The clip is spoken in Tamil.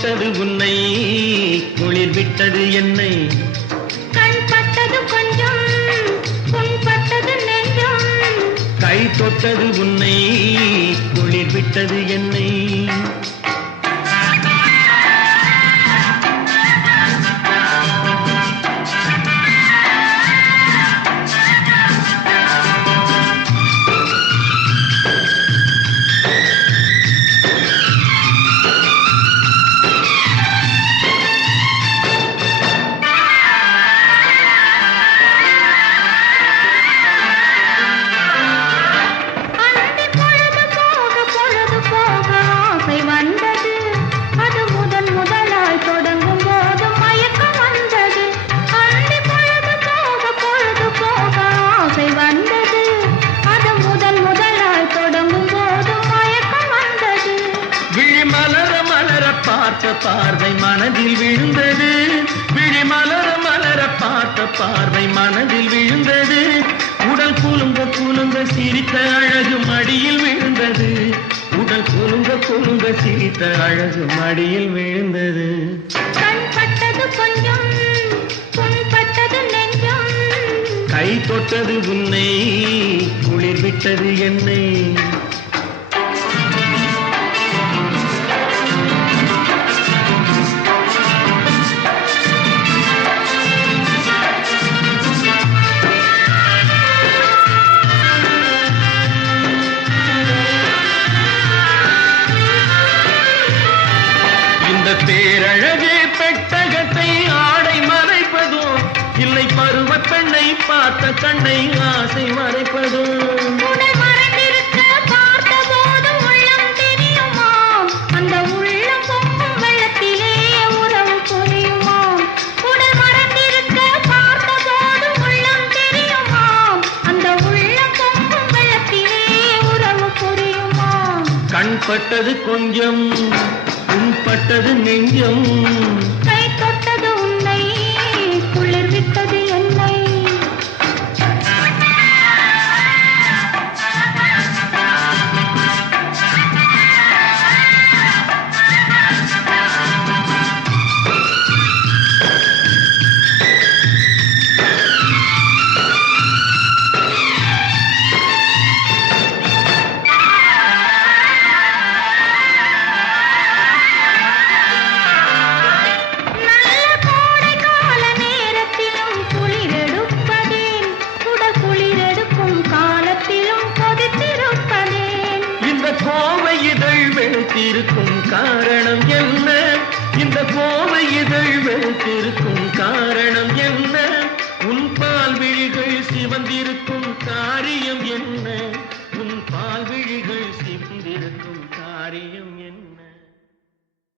தொட்டது உன்னை குளிர் விட்டது என்னை கண் பட்டது கொஞ்சம் புண்பட்டது நெஞ்சம் கை தொட்டது உன்னை குளிர் விட்டது என்னை பார்த்த பார்வை மனதில் விழுந்தது விழி மலர மலர பார்த்த பார்வை மனதில் விழுந்தது உடல் குலுங்க குலுங்க சிரித்த அழகு மடியில் விழுந்தது உடல் குலுங்க குலுங்க சிரித்த அழகு மடியில் விழுந்தது கண் பட்டது கொஞ்சம் புண்பட்டது நெஞ்சம் கை தொட்டது உன்னை குளிர் விட்டது என்னை பேரழகு பெட்டகத்தை ஆடை மறைப்பதோ இல்லை பருவ பெண்ணை பார்த்த கண்ணை ஆசை மறைப்பதோ மறைந்திருக்க பார்த்த போது உள்ளம் தெரியுமா அந்த உள்ளம் பொங்கும் வெள்ளத்திலே உறவு புரியுமா உடல் மறைந்திருக்க பார்த்த போது உள்ளம் தெரியுமா அந்த உள்ளம் பொங்கும் வெள்ளத்திலே உறவு புரியுமா கண் பட்டது கொஞ்சம் பட்டது நெஞ்சம் கை தொட்டது உன்னை குளிர் விட்டது என்னை வெளுத்திருக்கும் காரணம் என்ன இந்த கோவை இதழ் வெளுத்திருக்கும் காரணம் என்ன